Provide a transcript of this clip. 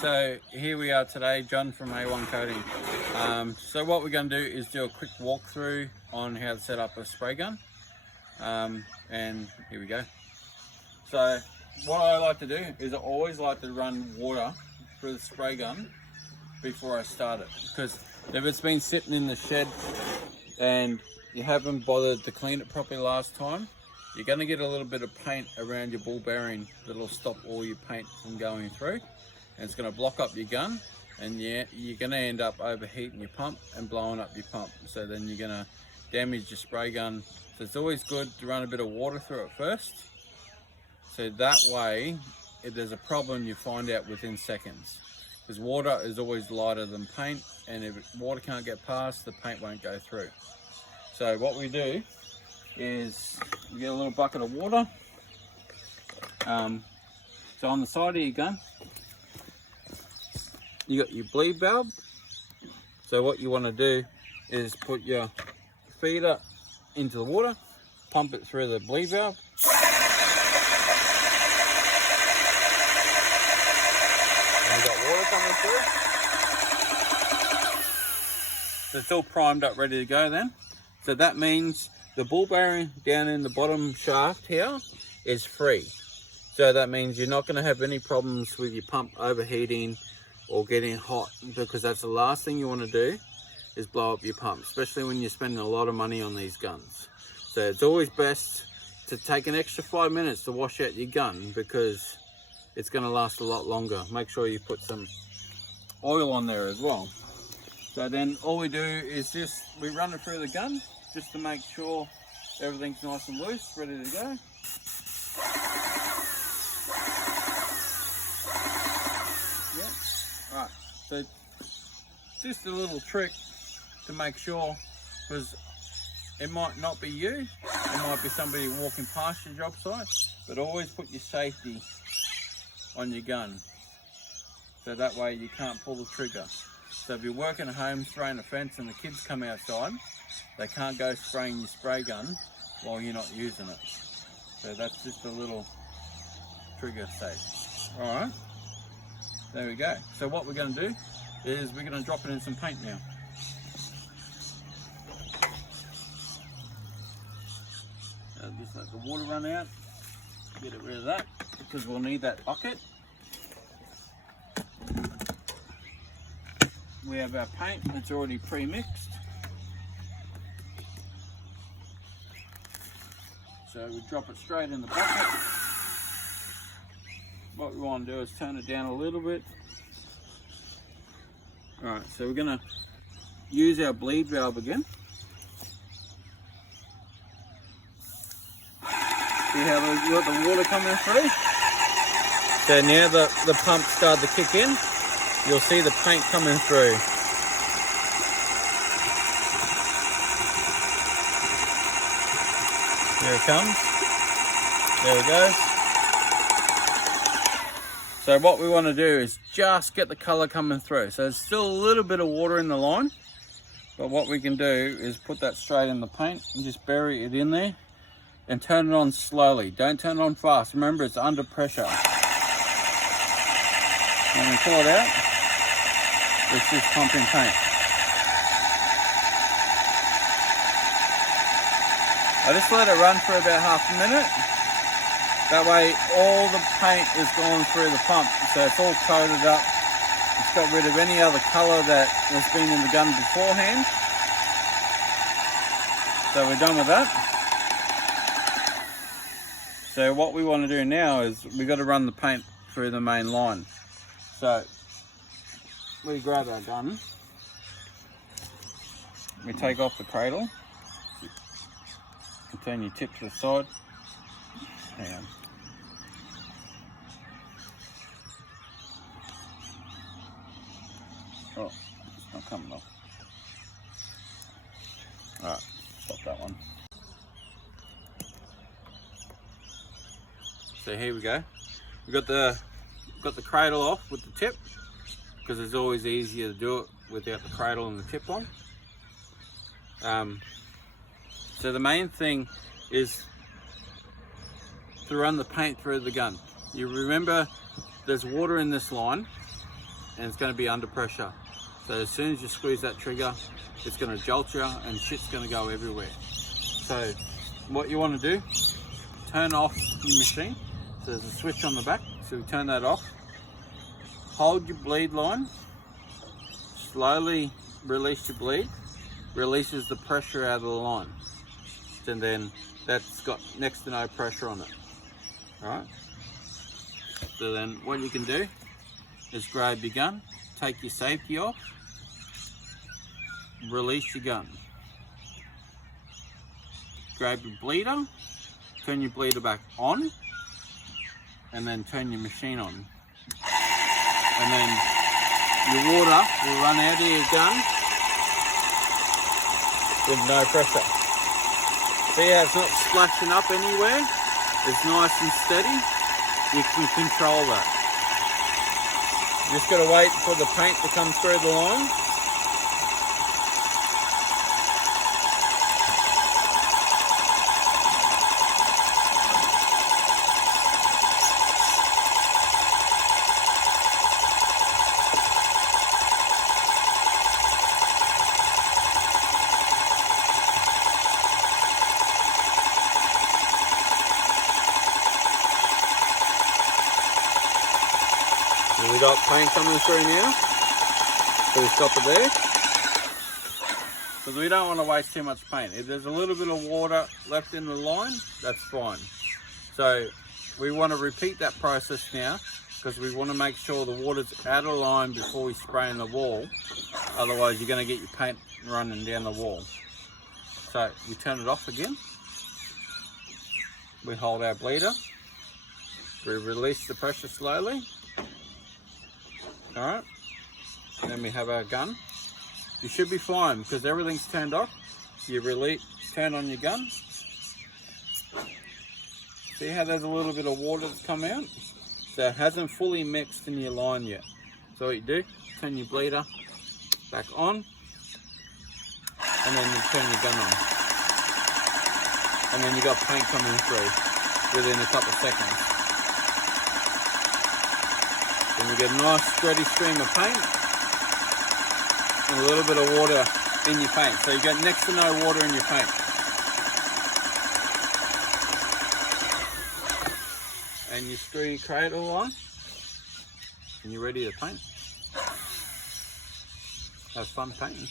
So here we are today, John from A1 Coating. So what we're going to do is do a quick walkthrough on how to set up a spray gun. And here we go. So what I like to do is I always like to run water through the spray gun before I start it, because if it's been sitting in the shed and you haven't bothered to clean it properly last time, you're going to get a little bit of paint around your ball bearing that'll stop all your paint from going through, and it's going to block up your gun, and you're going to end up overheating your pump and blowing up your pump. So then you're going to damage your spray gun. So it's always good to run a bit of water through it first, so that way if there's a problem you find out within seconds, because water is always lighter than paint, and if water can't get past, the paint won't go through. So what we do is we get a little bucket of water. So on the side of your gun, you got your bleed valve. So what you want to do is put your feeder into the water, pump it through the bleed valve. And you got water coming through. So it's all primed up, ready to go then. So that means the ball bearing down in the bottom shaft here is free. So that means you're not going to have any problems with your pump overheating or getting hot, because that's the last thing you want to do, is blow up your pump, especially when you're spending a lot of money on these guns. So it's always best to take an extra 5 minutes to wash out your gun, because it's going to last a lot longer. Make sure you put some oil on there as well. So then all we do is we run it through the gun just to make sure everything's nice and loose, ready to go. Yeah. Right. So just a little trick to make sure, because it might not be you, it might be somebody walking past your job site, but always put your safety on your gun, so that way you can't pull the trigger. So if you're working at home spraying a fence and the kids come outside, they can't go spraying your spray gun while you're not using it. So that's just a little trigger safe. Alright, there we go. So what we're going to do is we're going to drop it in some paint now. Just let the water run out, get rid of that, because we'll need that bucket. We have our paint that's already pre-mixed. So we drop it straight in the bucket. What we want to do is turn it down a little bit. Alright, so we're going to use our bleed valve again. See how we've got the water coming through? So now the pump started to kick in. You'll see the paint coming through. There it comes. There it goes. So what we want to do is just get the colour coming through. So there's still a little bit of water in the line, but what we can do is put that straight in the paint and just bury it in there and turn it on slowly. Don't turn it on fast. Remember, it's under pressure. When we pull it out, it's just pumping paint. I just let it run for about half a minute. That way all the paint is going through the pump, so it's all coated up. It's got rid of any other colour that has been in the gun beforehand. So we're done with that. So what we want to do now is we've got to run the paint through the main line. So we grab our gun, we take off the cradle, and turn your tip to the side. Hang on. Oh, it's not coming off. Alright, stop that one. So here we go. We've got the cradle off with the tip, because it's always easier to do it without the cradle and the tip on. So the main thing is to run the paint through the gun. You remember there's water in this line, and it's going to be under pressure. So as soon as you squeeze that trigger, it's going to jolt you and shit's going to go everywhere. So what you want to do, turn off your machine. So there's a switch on the back, so we turn that off. Hold your bleed line, slowly release your bleed, releases the pressure out of the line. And then that's got next to no pressure on it. Alright? So then what you can do is grab your gun, take your safety off, release your gun. Grab your bleeder, turn your bleeder back on, and then turn your machine on. And then your water will run out of your gun with no pressure. See how it's not splashing up anywhere? It's nice and steady. You can control that. You just got to wait for the paint to come through the line. And we got paint coming through now, so we stop it there. Because we don't want to waste too much paint. If there's a little bit of water left in the line, that's fine. So we want to repeat that process now, because we want to make sure the water's out of line before we spray in the wall. Otherwise you're going to get your paint running down the wall. So we turn it off again. We hold our bleeder. We release the pressure slowly. Alright, and then we have our gun. You should be fine because everything's turned off. You turn on your gun. See how there's a little bit of water that's come out? So it hasn't fully mixed in your line yet. So what you do, turn your bleeder back on, and then you turn your gun on. And then you got paint coming through within a couple of seconds. Then you get a nice steady stream of paint and a little bit of water in your paint. So you get next to no water in your paint. And you screw your cradle on and you're ready to paint. Have fun painting.